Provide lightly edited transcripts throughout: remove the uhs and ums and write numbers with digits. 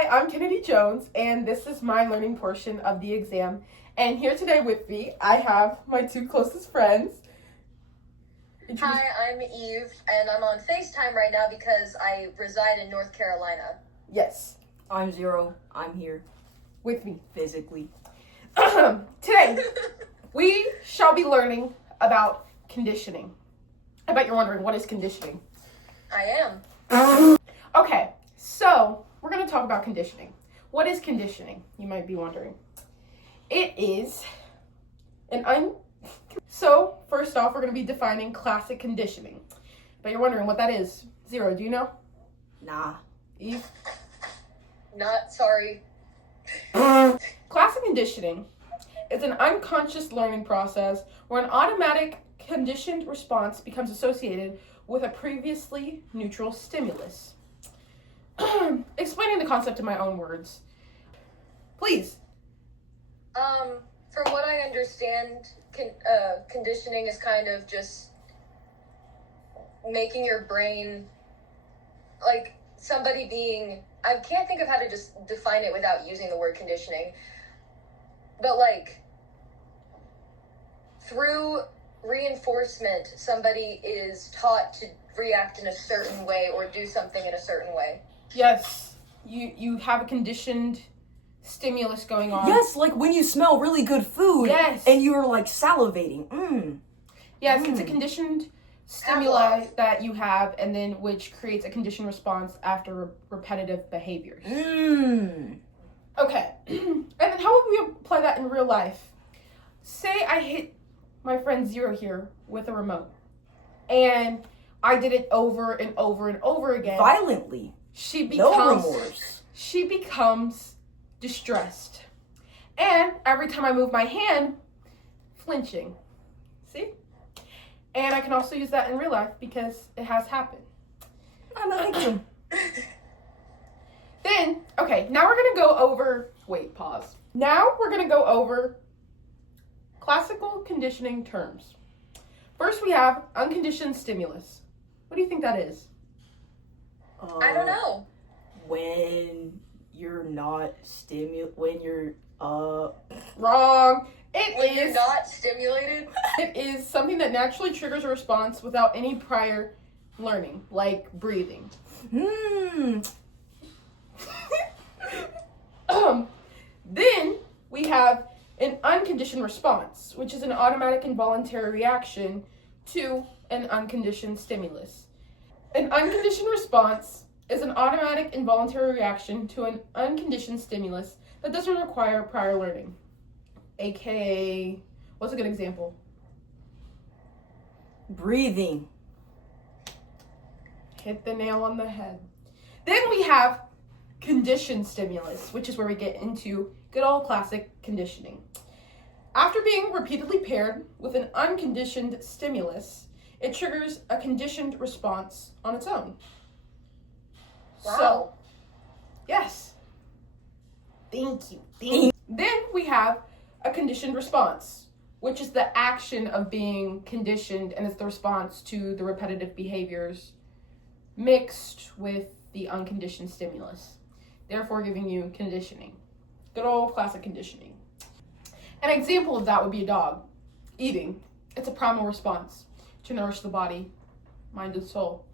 Hi, I'm Kennedy Jones, and this is my learning portion of the exam. And here today with me, I have my two closest friends. Hi, I'm Eve, and I'm on FaceTime right now because I reside in North Carolina. Yes. I'm Zero. I'm here. With me. Physically. Today, we shall be learning about conditioning. I bet you're wondering, what is conditioning? I am. Okay, so we're going to talk about conditioning. What is conditioning? You might be wondering. It is So, first off, we're going to be defining classic conditioning. But you're wondering what that is. Zero, do you know? Nah. Eve? Not sorry. Classic conditioning is an unconscious learning process where an automatic conditioned response becomes associated with a previously neutral stimulus. Explaining the concept in my own words. Please. From what I understand, conditioning is kind of just making your brain, like somebody being, I can't think of how to just define it without using the word conditioning, but like through reinforcement, somebody is taught to react in a certain way or do something in a certain way. Yes, you have a conditioned stimulus going on. Yes, like when you smell really good food. Yes. And you are like salivating. Yes, it's a conditioned stimuli that you have, and then which creates a conditioned response after repetitive behaviors. Okay, and then how would we apply that in real life? Say I hit my friend Zero here with a remote, and I did it over and over and over again. Violently. No remorse. She becomes distressed. And every time I move my hand, flinching. See? And I can also use that in real life because it has happened. I'm a victim. Then, okay, now we're going to go over, pause. Now we're going to go over classical conditioning terms. First we have unconditioned stimulus. What do you think that is? I don't know. When you're not when you're Wrong. When you're not stimulated? It is something that naturally triggers a response without any prior learning, like breathing. Then we have an unconditioned response, which is an automatic involuntary reaction to an unconditioned stimulus. An unconditioned response is an automatic involuntary reaction to an unconditioned stimulus that doesn't require prior learning. AKA, what's a good example? Breathing. Hit the nail on the head. Then we have conditioned stimulus, which is where we get into good old classic conditioning. After being repeatedly paired with an unconditioned stimulus, it triggers a conditioned response on its own. Wow. So, yes. Thank you. Then we have a conditioned response, which is the action of being conditioned, and it's the response to the repetitive behaviors mixed with the unconditioned stimulus, therefore giving you conditioning. Good old classic conditioning. An example of that would be a dog eating. It's a primal response to nourish the body, mind, and soul.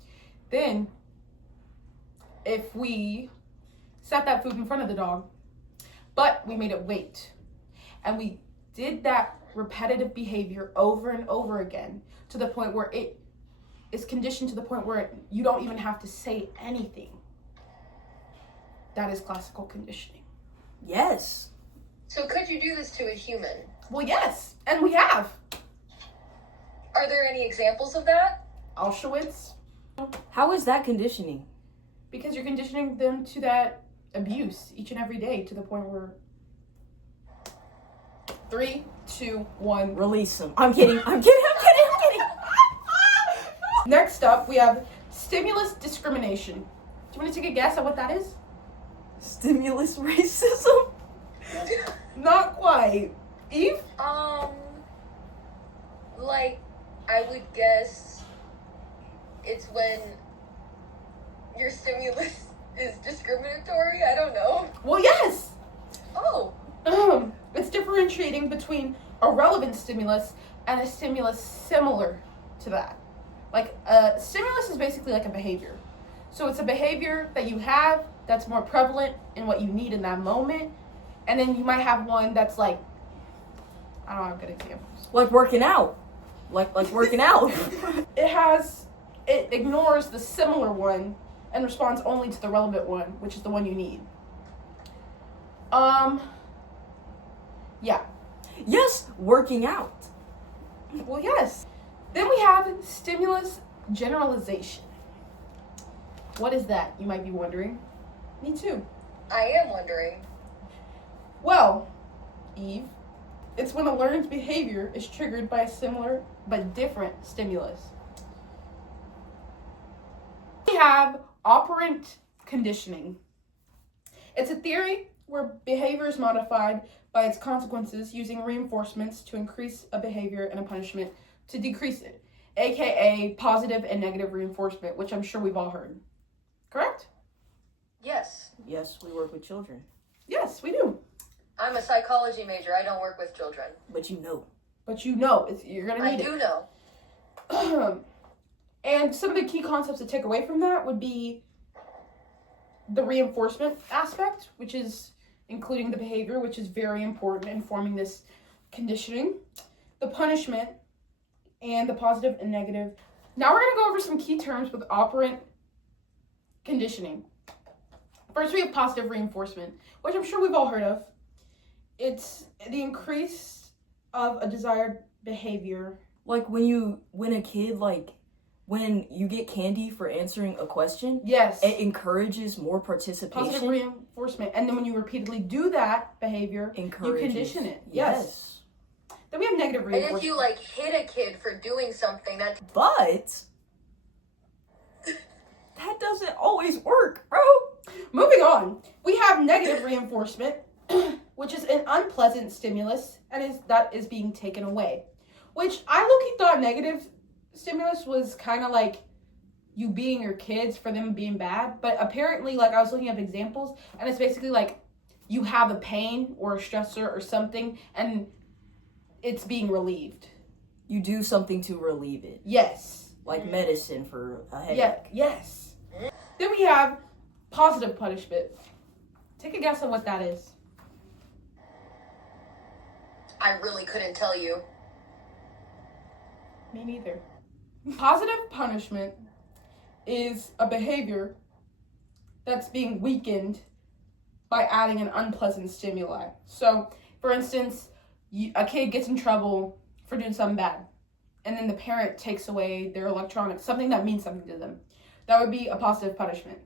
Then, if we set that food in front of the dog, but we made it wait, and we did that repetitive behavior over and over again to the point where it is conditioned to the point where you don't even have to say anything, that is classical conditioning. Yes. So could you do this to a human? Well, yes, and we have. Are there any examples of that? Auschwitz. How is that conditioning? Because you're conditioning them to that abuse each and every day to the point where 3, 2, 1. Release them. I'm kidding. Next up, we have stimulus discrimination. Do you want to take a guess at what that is? Stimulus racism? Not quite. Eve? Like, I would guess it's when your stimulus is discriminatory. I don't know. Well, yes. Oh. It's differentiating between a relevant stimulus and a stimulus similar to that. Like, a stimulus is basically like a behavior. So it's a behavior that you have that's more prevalent in what you need in that moment. And then you might have one that's like, I don't have good examples. Like working out. Like working out. It ignores the similar one and responds only to the relevant one, which is the one you need. Yeah. Yes, working out. Well, yes. Then we have stimulus generalization. What is that, you might be wondering? Me too. I am wondering. Well, Eve, it's when a learned behavior is triggered by a similar but different stimulus. We have operant conditioning. It's a theory where behavior is modified by its consequences using reinforcements to increase a behavior and a punishment to decrease it, aka positive and negative reinforcement, which I'm sure we've all heard. Correct? Yes. Yes, we work with children. Yes, we do. I'm a psychology major. I don't work with children. But you know. But you know, you're going to need I do know. it. And some of the key concepts to take away from that would be the reinforcement aspect, which is including the behavior, which is very important in forming this conditioning, the punishment, and the positive and negative. Now we're going to go over some key terms with operant conditioning. First, we have positive reinforcement, which I'm sure we've all heard of. It's the increase of a desired behavior. Like when a kid, like, when you get candy for answering a question, Yes. it encourages more participation. Positive reinforcement. And then when you repeatedly do that behavior, Encourages. you condition it. Yes. Then we have negative And reinforcement. if you like hit a kid for doing something, that's But that doesn't always work, bro. Moving on, we have negative reinforcement, which is an unpleasant stimulus, and that is being taken away. Which I low-key thought negative stimulus was kind of like you being your kids for them being bad, but apparently, like, I was looking up examples, and it's basically like you have a pain or a stressor or something, and it's being relieved. You do something to relieve it. Yes. Like medicine for a headache. Yeah. Yes. Then we have positive punishment. Take a guess on what that is. I really couldn't tell you. Me neither. Positive punishment is a behavior that's being weakened by adding an unpleasant stimuli. So, for instance, a kid gets in trouble for doing something bad, and then the parent takes away their electronics, something that means something to them. That would be a positive punishment.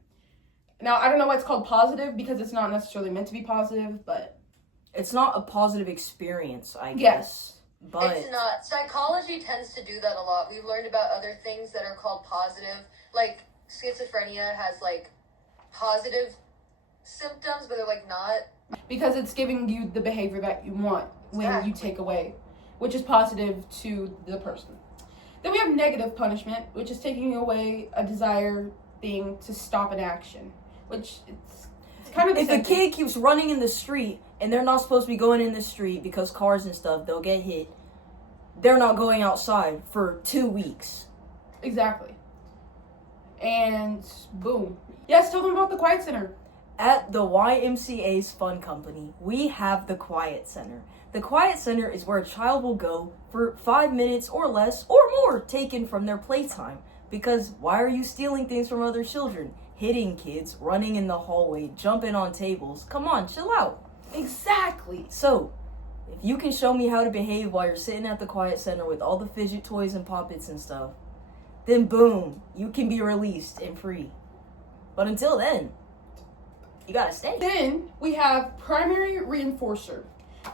Now, I don't know why it's called positive, because it's not necessarily meant to be positive, but... It's not a positive experience, I guess. Yes. But It's not. Psychology tends to do that a lot. We've learned about other things that are called positive. Like, schizophrenia has, like, positive symptoms, but they're, like, not. Because it's giving you the behavior that you want when Exactly. you take away, which is positive to the person. Then we have negative punishment, which is taking away a desire being to stop an action, which it's kind of the if same a thing. kid keeps running in the street and they're not supposed to be going in the street because cars and stuff, they'll get hit. They're not going outside for 2 weeks. Exactly. And boom. Yes, tell them about the Quiet Center. At the YMCA's Fun Company, we have the Quiet Center. The Quiet Center is where a child will go for 5 minutes or less or more taken from their playtime. Because why are you stealing things from other children? Hitting kids, running in the hallway, jumping on tables. Come on, chill out. Exactly. So, if you can show me how to behave while you're sitting at the Quiet Center with all the fidget toys and puppets and stuff, then boom, you can be released and free. But until then, you gotta stay. Then we have primary reinforcer,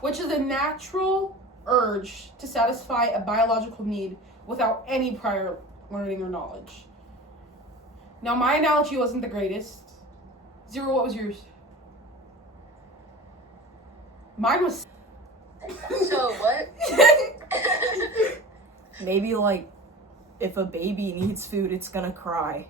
which is a natural urge to satisfy a biological need without any prior learning or knowledge. Now, my analogy wasn't the greatest. Zero, what was yours? Mine was... So, what? Maybe like, if a baby needs food, it's gonna cry.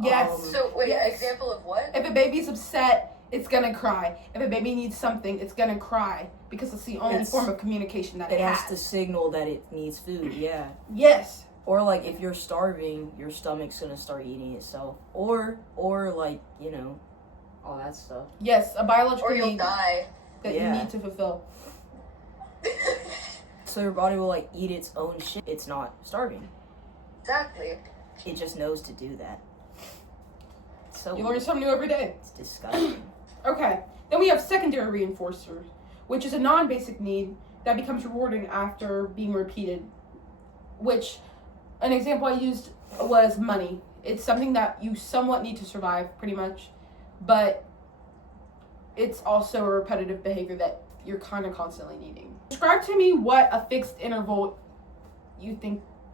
Yes. So, wait, Yes. example of what? If a baby's upset it's gonna cry. If a baby needs something, it's gonna cry because it's the only form of communication that it has. It has to signal that it needs food, yeah. Yes. Or like if you're starving, your stomach's gonna start eating itself. Or like, you know, all that stuff. Yes, a biological Or you'll need die. that you need to fulfill. So your body will like eat its own shit. It's not starving. Exactly. It just knows to do that. So You learn something new every day. it's disgusting. Okay. Then we have secondary reinforcer, which is a non-basic need that becomes rewarding after being repeated. Which, an example I used was money. It's something that you somewhat need to survive, pretty much, but it's also a repetitive behavior that you're kind of constantly needing. Describe to me what a fixed interval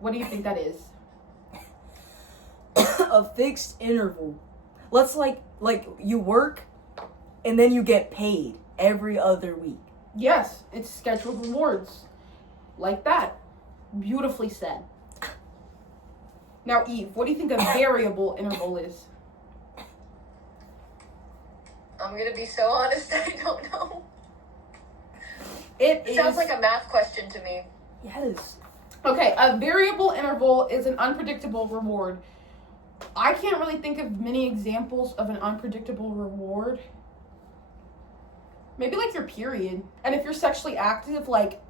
what do you think that is? A fixed interval. Let's like you work and then you get paid every other week. Yes, it's scheduled rewards. Like that. Beautifully said. Now, Eve, what do you think a variable interval is? I'm gonna be so honest, I don't know. It Sounds like a math question to me. Yes. Okay, a variable interval is an unpredictable reward. I can't really think of many examples of an unpredictable reward. Maybe like your period. And if you're sexually active, like,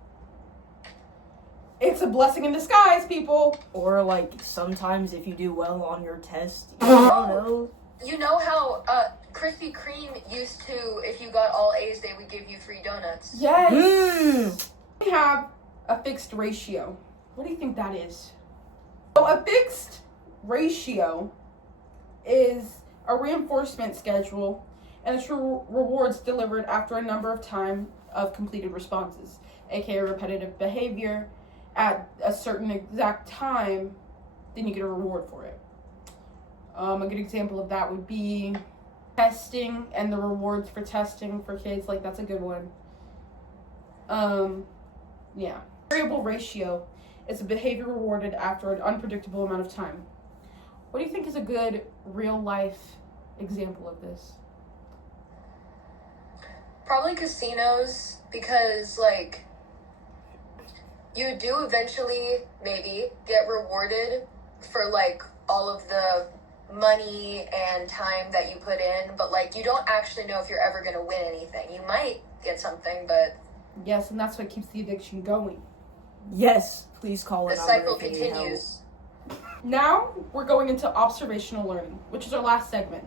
it's a blessing in disguise, people. Or like sometimes if you do well on your test, you don't know. You know how Krispy Kreme used to, if you got all A's, they would give you free donuts. Yes. We have a fixed ratio. What do you think that is? So a fixed ratio is a reinforcement schedule, and it's rewards delivered after a number of time of completed responses, aka repetitive behavior at a certain exact time, then you get a reward for it. A good example of that would be testing and the rewards for testing for kids. Like, that's a good one. Yeah. Variable ratio is a behavior rewarded after an unpredictable amount of time. What do you think is a good real life example of this? Probably casinos, because, like, you do eventually, maybe, get rewarded for, like, all of the money and time that you put in, but, like, you don't actually know if you're ever going to win anything. You might get something, but... Yes, and that's what keeps the addiction going. Yes, please call the it. cycle continues. Now, we're going into observational learning, which is our last segment.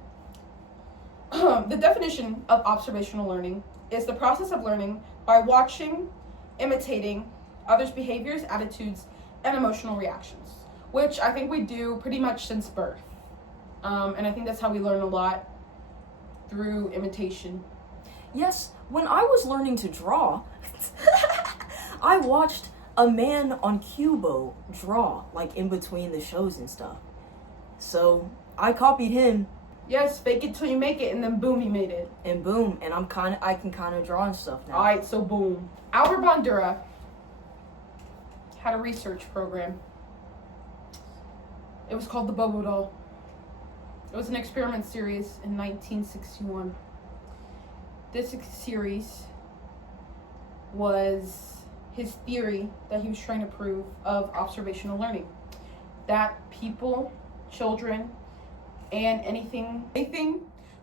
The definition of observational learning is the process of learning by watching, imitating others' behaviors, attitudes, and emotional reactions, which I think we do pretty much since birth. And I think that's how we learn a lot, through imitation. Yes, when I was learning to draw, I watched a man on Cubo draw, like in between the shows and stuff. So I copied him. Yes, fake it till you make it, and then boom, you made it. And boom, and I can kind of draw and stuff now. Alright, so boom. Albert Bandura had a research program. It was called the Bobo Doll. It was an experiment series in 1961. This series was his theory that he was trying to prove of observational learning. That people, children, and anything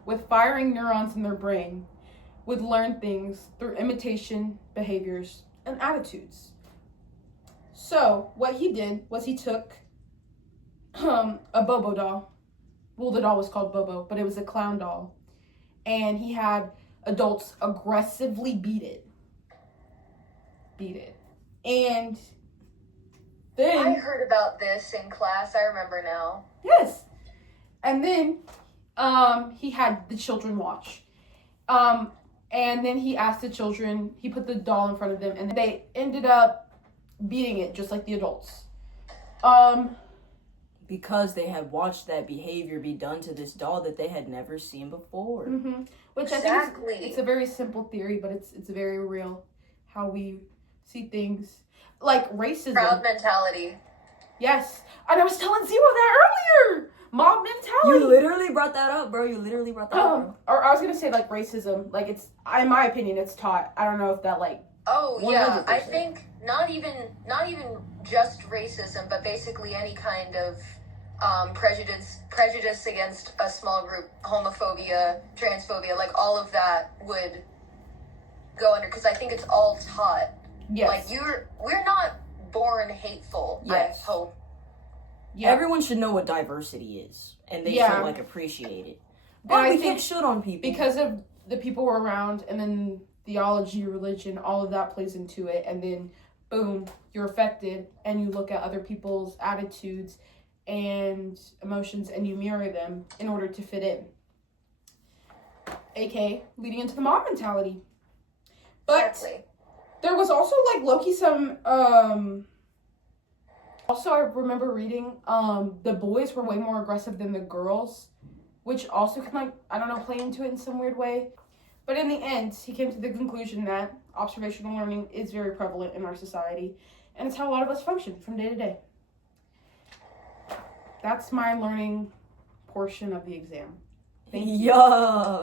with firing neurons in their brain would learn things through imitation, behaviors, and attitudes. So what he did was he took a Bobo doll. Well, the doll was called Bobo, but it was a clown doll. And he had adults aggressively beat it. And then... I heard about this in class, I remember now. Yes. And then he had the children watch. And then he asked the children, he put the doll in front of them, and they ended up beating it just like the adults. Because they had watched that behavior be done to this doll that they had never seen before. Mm-hmm. Which exactly. I think it's a very simple theory, but it's very real how we see things. Like racism. Proud mentality. Yes. And I was telling Zero that earlier. mob mentality. You literally brought that up, bro. You literally brought that up. Or I was gonna say like racism. Like it's, in my opinion, it's taught. I don't know if that like. Oh yeah, 100%. I think not even just racism, but basically any kind of prejudice against a small group, homophobia, transphobia, like all of that would go under, because I think it's all taught. Yes. Like we're not born hateful. Yes. I hope. Yeah. Everyone should know what diversity is, and they should like appreciate it. But I we think can't shit on people because of the people we're around, and then theology, religion, all of that plays into it, and then boom, you're affected, and you look at other people's attitudes and emotions, and you mirror them in order to fit in. AK leading into the mob mentality. But Exactly. there was also like Loki some also I remember reading the boys were way more aggressive than the girls, which also can like, I don't know, play into it in some weird way. But in the end, he came to the conclusion that observational learning is very prevalent in our society, and it's how a lot of us function from day to day. That's my learning portion of the exam. Thank you. Yo.